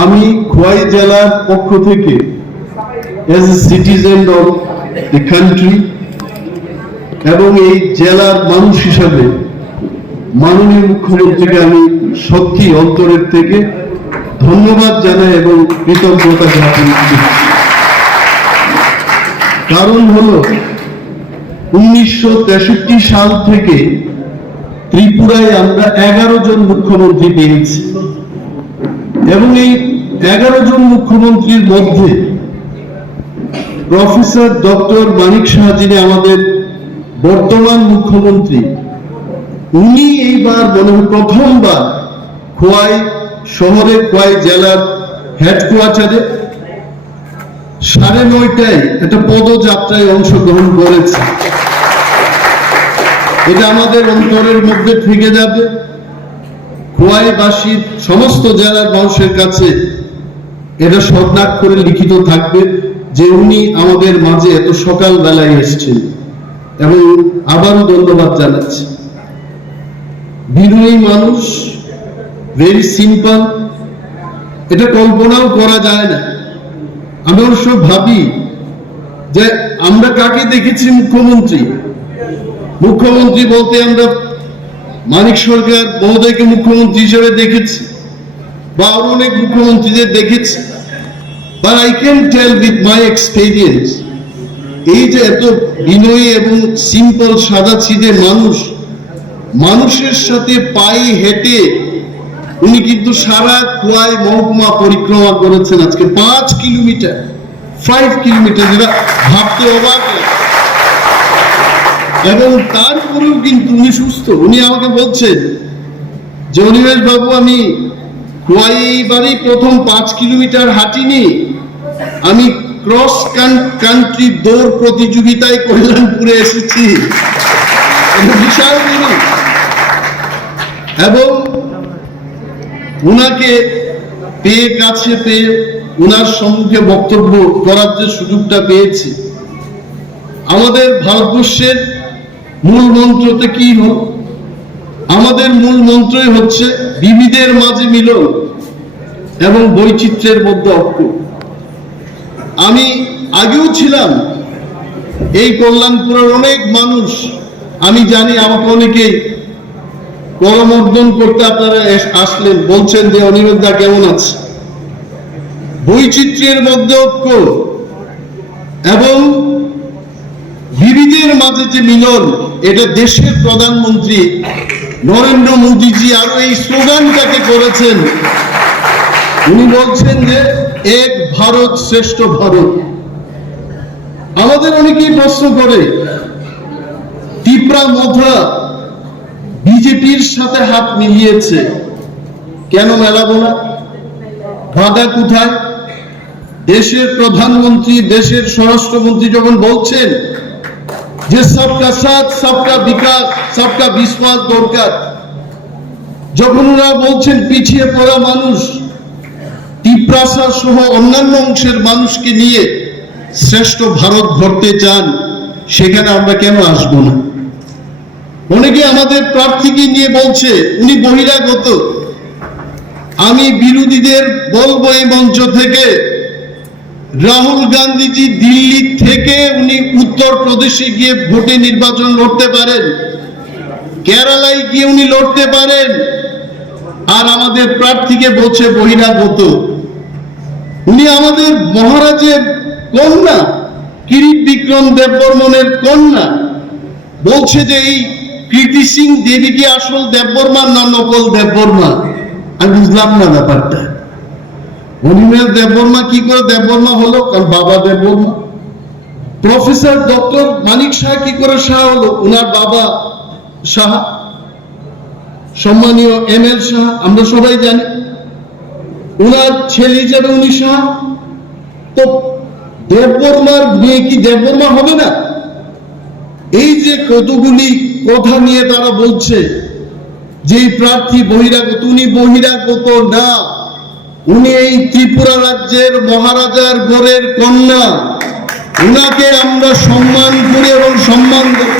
আমি খোয়াই জেলার পক্ষ থেকে as a citizen of the country এবং এই জেলার মানুষ হিসাবে মাননীয় মুখ্যমন্ত্রীকে আমি সত্যি অন্তরের থেকে ধন্যবাদ জানাই এবং কৃতজ্ঞতা জ্ঞাপন করি। কারণ হলো 1963 সাল থেকে ত্রিপুরায় আমরা 11 জন মুখ্যমন্ত্রী পেয়েছি এবং এই 11 জন মুখ্যমন্ত্রীর মধ্যে প্রফেসর ডক্টর মানিক সাহা, যিনি আমাদের বর্তমান মুখ্যমন্ত্রী, উনি এইবার মনে হয় প্রথমবার খোয়াই শহরে, খোয়াই জেলার হেডকোয়ার্টারে 9:30টায় একটা পদযাত্রায় অংশগ্রহণ করেছে। এটা আমাদের অন্তরের মধ্যে থেকে যাবে। খোয়াইবাসীর সমস্ত জেলার মানুষের কাছে এটা স্বর্ণাক্ষরে লিখিত থাকবে যে উনি আমাদের মাঝে এত সকাল বেলায় এসেছেন এবং আবারও ধন্যবাদ জানাচ্ছি। বিনয়ী মানুষ, ভেরি সিম্পল, এটা কল্পনাও করা যায় না। আমি অবশ্য ভাবি যে আমরা কাকে দেখেছি মুখ্যমন্ত্রী বলতে আমরা মানিক সরকার মহোদয়কে মুখ্যমন্ত্রী হিসেবে দেখেছি বা আরো অনেক মুখ্যমন্ত্রীদের দেখেছি। But I can tell with my experience, এই যে এত বিনয়ী এবং সিম্পল সাদাসিধে মানুষের সাথে পায়ে হেঁটে উনি কিন্তু সারা খোয়াই মহকুমা পরিক্রমা করেছেন আজকে 5 কিলোমিটার, যেটা ভাবতে অবাক। এবং তারপরেও কিন্তু উনি সুস্থ। উনি আমাকে বলছেন যে অনিমেষ বাবু, আমি খোয়াইবারই প্রথম 5 কিলোমিটার হাঁটিনি, আমি ক্রস কান্ট্রি দৌড় প্রতিযোগিতায় কল্যাণপুরে এসেছি। বিশাল জিনিস। এবং উনাকে কাছে পেয়ে উনার সম্মুখে বক্তব্য করার যে সুযোগটা পেয়েছি, আমাদের ভারতবর্ষের মূল মন্ত্রতে কি হল? আমাদের মূল মন্ত্রই হচ্ছে বিবিধের মাঝে মিলন এবং বৈচিত্র্যের মধ্যে ঐক্য। আমি আগেও ছিলাম এই কল্যাণপুরের অনেক মানুষ, আমি জানি আমাকে অনেকেই করমর্দন করতে আপনারা আসলেন, বলছেন যে অনিমেষ দা কেমন আছে। বৈচিত্র্যের মধ্যে ঐক্য এবং বিবিধের মাঝে যে মিলন, এটা দেশের প্রধানমন্ত্রী নরেন্দ্র মোদীজি আরো এই স্লোগানটাকে করেছেন। উনি বলছেন যে এক ভারত শ্রেষ্ঠ ভারত। আমাদের অনেকেই প্রশ্ন করে ত্রিপুরা মধুরা বিজেপির সাথে হাত মিলিয়েছে, কেন মেলাবো না? বাধা কোথায়? দেশের প্রধানমন্ত্রী, দেশের স্বরাষ্ট্রমন্ত্রী যখন বলছেন যে সবকা সাথ সবকা বিকাশ সবকা বিশ্বাস দরকার, যখন ওরা বলছেন পিছিয়ে পড়া মানুষ, ত্রিপুরা সহ অন্যান্য অংশের মানুষকে নিয়ে শ্রেষ্ঠ ভারত গড়তে চান, সেখানে আমরা কেন আসবো না? অনেকে আমাদের প্রার্থীকে নিয়ে বলছে উনি বহিরাগত। আমি বিরোধীদের বলবো এই মঞ্চ থেকে, রাহুল গান্ধীজি দিল্লি থেকে উনি উত্তরপ্রদেশে গিয়ে ভোটে নির্বাচন লড়তে পারেন, কেরালায় গিয়ে উনি লড়তে পারেন, আর আমাদের প্রার্থীকে বলছে বহিরাগত। উনি আমাদের মহারাজের কন্যা, কিরিট বিক্রম দেববর্মনের কন্যা, বলছে যে এই কীর্তি সিং দেবী কি আসল দেববর্মা না নকল দেববর্মা? আমি বুঝলাম না ব্যাপারটা। অনিমেষ দেববর্মা কি করে দেববর্মা হলো? কারণ বাবা দেববর্মা। প্রফেসর ডক্টর মানিক সাহা কি করে সাহা হলো? উনার বাবা সাহা, সম্মানীয় ML সাহা, আমরা সবাই জানি। উনার ছেলে হিসেবে উনি সাহা। তো দেববর্মার মেয়ে কি দেববর্মা হবে না? এই যে কতগুলি কথা নিয়ে তারা বলছে যে প্রার্থী বহিরাগত, উনি বহিরাগত না, উনি এই ত্রিপুরা রাজ্যের মহারাজার ঘরের কন্যা। উনাকে আমরা সম্মান করি এবং সম্মান দেব।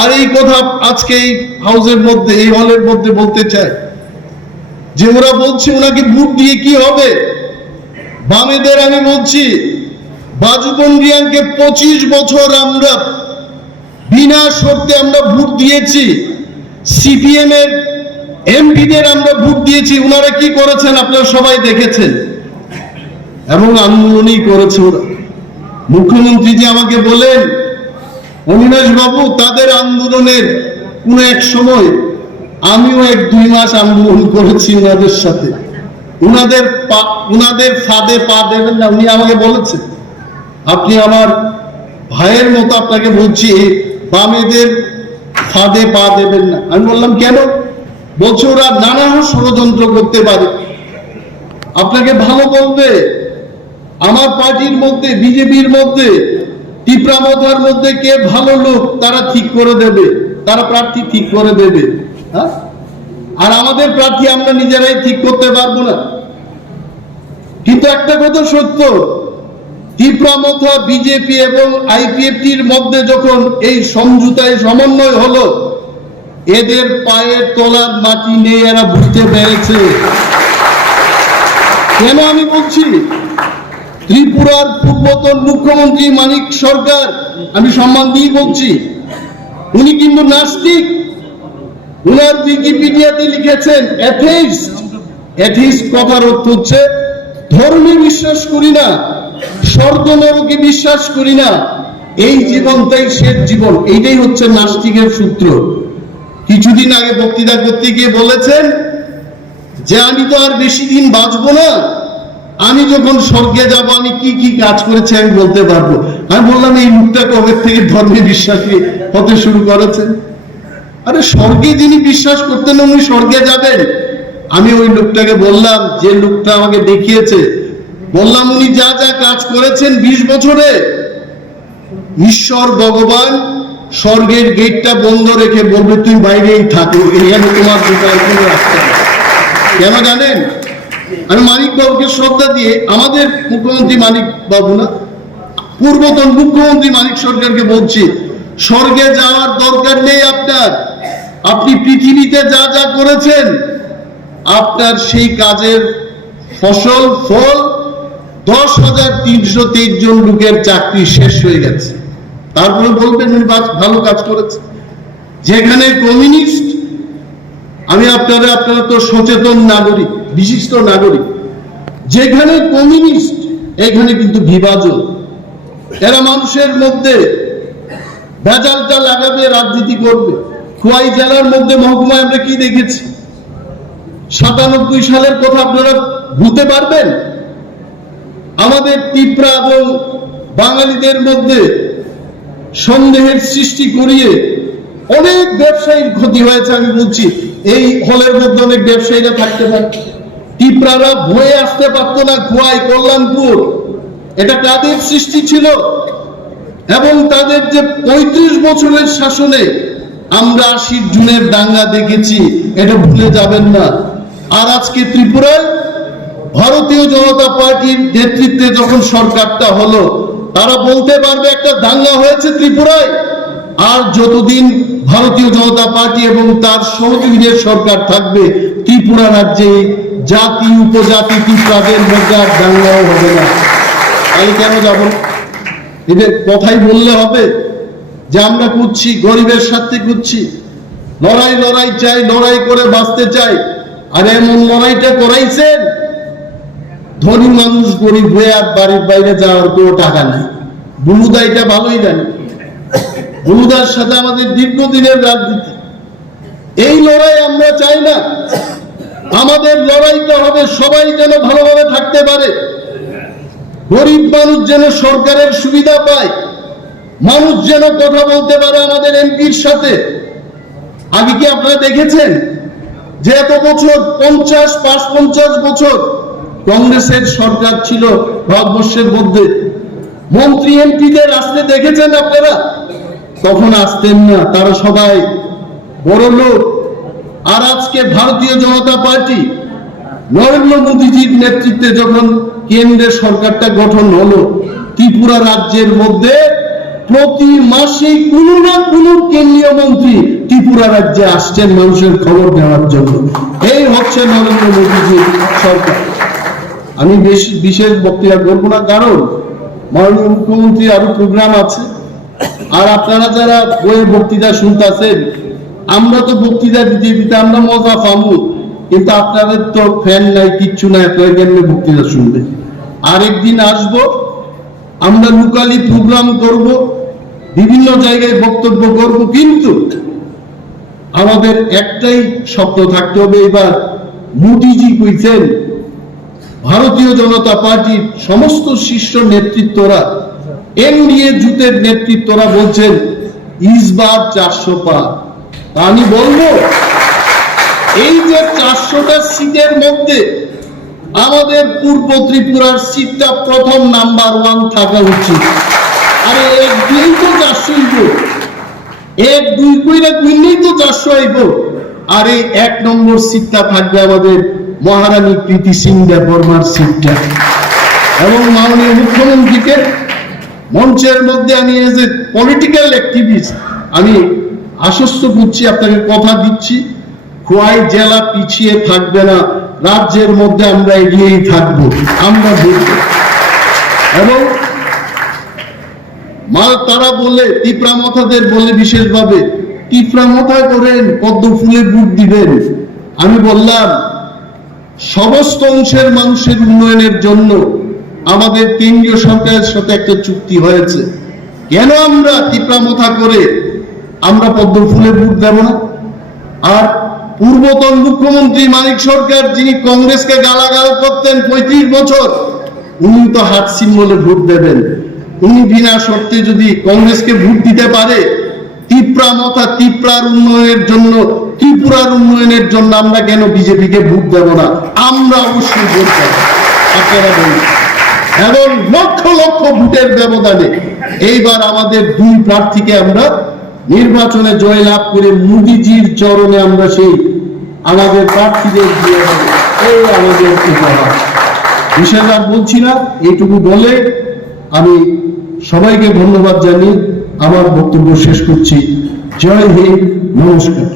আর এই কথা আজকে এই হাউসের মধ্যে, এই হলের মধ্যে বলতে চাই। যে ওরা বলছে ওনাকে ভোট দিয়ে কি হবে। বামেদের আমি বলছি, বাজুবন রিয়াংকে 25 বছর আমরা বিনা শর্তে আমরা ভোট দিয়েছি। সিপিএম এর এমপিদের আমরা ভোট দিয়েছি। ওনারা কি করেছেন আপনারা সবাই দেখেছেন, এবং আন্দোলনই করেছে ওরা। মুখ্যমন্ত্রী যে আমাকে বলেন, অনিমেষ বাবু, তাদের আন্দোলনের কোন এক সময় আমিও 1-2 মাস আন্দোলন করেছি ওনাদের সাথে। উনাদের ফাঁদে পা দেবেন না, উনি আমাকে বলেছেন। আপনি আমার ভাইয়ের মতো, আপনাকে বলছি, বামেদের ফাঁদে পা দেবেন না। আমি বললাম কেন? বলছে ওরা নানা ষড়যন্ত্র করতে পারে। আপনাকে ভালো বলবে, আমার পার্টির মধ্যে, বিজেপির মধ্যে, টিপ্রামথার মধ্যে কে ভালো লোক তারা ঠিক করে দেবে, তারা প্রার্থী ঠিক করে দেবে। হ্যাঁ, আর আমাদের প্রার্থী আমরা নিজেরাই ঠিক করতে পারবো না। কিন্তু একটা কথা সত্য, টিপ্রামথা, বিজেপি এবং আইপিএফটির মধ্যে যখন এই সমঝোতায় সমন্বয় হলো, এদের পায়ের তলার মাটি নেই, এরা বুঝতে পেরেছে। কেন আমি বলছি? ত্রিপুরার পূর্বতন মুখ্যমন্ত্রী মানিক সরকার, আমি সম্মান দিয়ে বলছি, উনি কিন্তু নাস্তিক। উনার উইকিপিডিয়াতে লিখেছেন অ্যাথেইস্ট। অ্যাথেইস্ট কথার অর্থ হচ্ছে ধর্মে বিশ্বাস করি না, স্বর্গ নরকে বিশ্বাস করি না, এই জীবনটাই শেষ জীবন। এইটাই হচ্ছে নাস্তিকের সূত্র। কিছুদিন আগে বক্তৃতা করতে গিয়ে বলেছেন যে আমি তো আর বেশি দিন বাঁচবো না, আমি যখন স্বর্গে যাব আমি কি কি কাজ করেছি আমি বলতে পারবো। আমি বললাম, এই লোকটা কবে থেকে ধর্মে বিশ্বাসী হতে শুরু করেছেন? আরে স্বর্গে যিনি বিশ্বাস করতেন উনি স্বর্গে যাবেন। আমি ওই লোকটাকে বললাম, যে লোকটা আমাকে দেখিয়েছে, বললাম উনি যা যা কাজ করেছেন 20 বছরে, ঈশ্বর ভগবান স্বর্গের গেটটা বন্ধ রেখে বলবে তুই বাইরেই থাকো, এখানে তোমার ঢোকার কোনো রাস্তা নেই। কেন জানেন? আমি মানিক বাবুকে শ্রদ্ধা দিয়ে, আমাদের মুখ্যমন্ত্রী মানিক বাবু না, পূর্বতন মুখ্যমন্ত্রী মানিক সরকারকে বলছি, স্বর্গে যাওয়ার দরকার নেই আপনার। আপনি পৃথিবীতে যা যা করেছেন, আপনার সেই কাজের ফল 10,323 জন লোকের চাকরি শেষ হয়ে গেছে। তারপরে বলবেন উনি ভালো কাজ করেছে। যেখানে কমিউনিস্ট, আপনারা তো সচেতন নাগরিক, বিশিষ্ট নাগরিক, যেখানে কমিউনিস্ট এখানে কিন্তু বিভাজন। এরা মানুষের মধ্যে ভেজালটা লাগাবে, রাজনীতি করবে। খোয়াই জেলার মধ্যে মহকুমায় আমরা কি দেখেছি? 97 সালের কথা আপনারা ভুলতে পারবেন? আমাদের টিপ্রা এবং বাঙালিদের মধ্যে সন্দেহের সৃষ্টি করিয়ে অনেক ব্যবসায়ীর ক্ষতি হয়েছে। আমি বলছি, এই হলের মধ্যে অনেক ব্যবসায়ীরা থাকতে পারে, টিপ্রারা ভয়ে আসতে পারতো না। খোয়াই, কল্যাণপুর, এটা কাদের সৃষ্টি ছিল? এবং তাদের যে 35 বছরের শাসনে আমরা 80 জুনের দাঙ্গা দেখেছি, এটা ভুলে যাবেন না। আর আজকে ত্রিপুরায় ভারতীয় জনতা পার্টির নেতৃত্বে যখন সরকারটা হলো, তারা বলতে পারবে একটা দাঙ্গা হয়েছে ত্রিপুরায়। আর যতদিন ভারতীয় জনতা পার্টি এবং তার সহযোগীদের সরকার থাকবে, ত্রিপুরা রাজ্যে জাতি উপজাতি ত্রিপুরাদের মধ্যে আর দাঙ্গাও হবে না। তাই কেন যাব? এদের কথাই বললে হবে যে আমরা করছি, গরিবের সাথে করছি, লড়াই চাই, লড়াই করে বাঁচতে চাই। আর এমন লড়াইটা করাইছেন, ধনী মানুষ গরিব হয়ে আর বাড়ির বাইরে যাওয়ার কোনো টাকা নেই। বুলুদা এটা ভালোই জানে। বুলুদার সাথে আমাদের দীর্ঘদিনের রাজনীতি। এই লড়াই আমরা চাই না। আমাদের লড়াইটা হবে সবাই যেন ভালোভাবে থাকতে পারে, গরিব মানুষ যেন সরকারের সুবিধা পায়, মানুষ যেন কথা বলতে পারে আমাদের এমপির সাথে। আগে কি আপনারা দেখেছেন যে এত বছর 50 বছর কংগ্রেসের সরকার ছিল ভারতবর্ষের মধ্যে, মন্ত্রী এমপিদের আসতে দেখেছেন আপনারা? তখন আসতেন না, তারা সবাই বড় লোক। আর আজকে ভারতীয় জনতা পার্টি নরেন্দ্র মোদীজির নেতৃত্বে যখন কেন্দ্রের সরকারটা গঠন হলো, ত্রিপুরা রাজ্যের মধ্যে প্রতি মাসে কোনো না কোনো কেন্দ্রীয় মন্ত্রী ত্রিপুরা রাজ্যে আসছেন মানুষের খবর নেওয়ার জন্য। এই হচ্ছে নরেন্দ্র মোদীজির সরকার। আমি বিশেষ বক্তৃতা করবো না, কারণ মাননীয় মুখ্যমন্ত্রী আরো প্রোগ্রাম আছে। আর আপনারা যারা বইয়ে বক্তৃতা শুনতেছেন, আমরা তো বক্তৃতা দিতে দিতে আমরা মজা পাবো, কিন্তু আপনাদের তো ফ্যান নাই, কিচ্ছু নাই, আপনারা কেমনে বক্তৃতা শুনবে? আরেকদিন আসবো, আমরা লোকালি প্রোগ্রাম করব, বিভিন্ন জায়গায় বক্তব্য করব, কিন্তু আমাদের একটাই স্বপ্ন থাকতে হবে। এবার মোদীজি কইছেন ভারতীয় জনতা পার্টির সমস্ত শীর্ষ নেতৃত্বরা, এনডিএ জোটের নেতৃত্বরা বলছেন ইসবার 400 পার। তা আমি বলবো, এই যে 400টা সিটের মধ্যে আমাদের পূর্ব ত্রিপুরার সিটটা প্রথম নাম্বার 1 থাকা উচিত। আরে একদিন তো 400 হইব, 1-2 কইরা কইলেই তো 400 হইব। আর এই 1 নম্বর সিটটা থাকবে আমাদের মহারানী প্রীতি সিং দেববর্মার সিটটা। এবং মাননীয় মুখ্যমন্ত্রীকে মঞ্চের মধ্যে আমি এজ এ পলিটিক্যাল অ্যাক্টিভিস্ট আমি আশ্বস্ত করছি, আপনাকে কথা দিচ্ছি, খোয়াই জেলা পিছিয়ে থাকবে না, রাজ্যের মধ্যে আমরা এগিয়েই থাকবো, আমরা বলবো। এবং তারা বলে টিপরা মাথাদের বলে বিশেষভাবে টিপরা মাথা করেন, পদ্ম ফুলে ভোট দিবেন। আমি বললাম সমস্ত অংশের মানুষের উন্নয়নের জন্য আমাদের কেন্দ্রীয় সরকারের সাথে একটা চুক্তি হয়েছে, কেন আমরা টিপরা মাথা করে আমরা পদ্ম ফুলে ভোট দেব না? আর পূর্বতন মুখ্যমন্ত্রী মানিক সরকার, যিনি কংগ্রেসকে গালাগাল করতেন 35 বছর, উনি তো হাত সিম্বলে ভোট দেবেন। উনি বিনা শর্তে যদি কংগ্রেসকে ভোট দিতে পারে, ত্রিপুরা মাথা, ত্রিপুরার উন্নয়নের জন্য, ত্রিপুরার উন্নয়নের জন্য আমরা কেন বিজেপিকে ভোট দেব না? আমরা অবশ্যই ভোট দেব, আপনারা বলুন। এবং লক্ষ লক্ষ ভোটের ব্যবধানে এইবার আমাদের 2 প্রার্থীকে আমরা নির্বাচনে জয়লাভ করে মোদীজির চরণে আমরা সেই আমাদের প্রার্থীদের দিয়ে দেব, এই আমাদের উপহার। বিশেষ আর বলছি না, এইটুকু বলে আমি সবাইকে ধন্যবাদ জানিয়ে আমার বক্তব্য শেষ করছি। জয় হিন্দ, নমস্কার।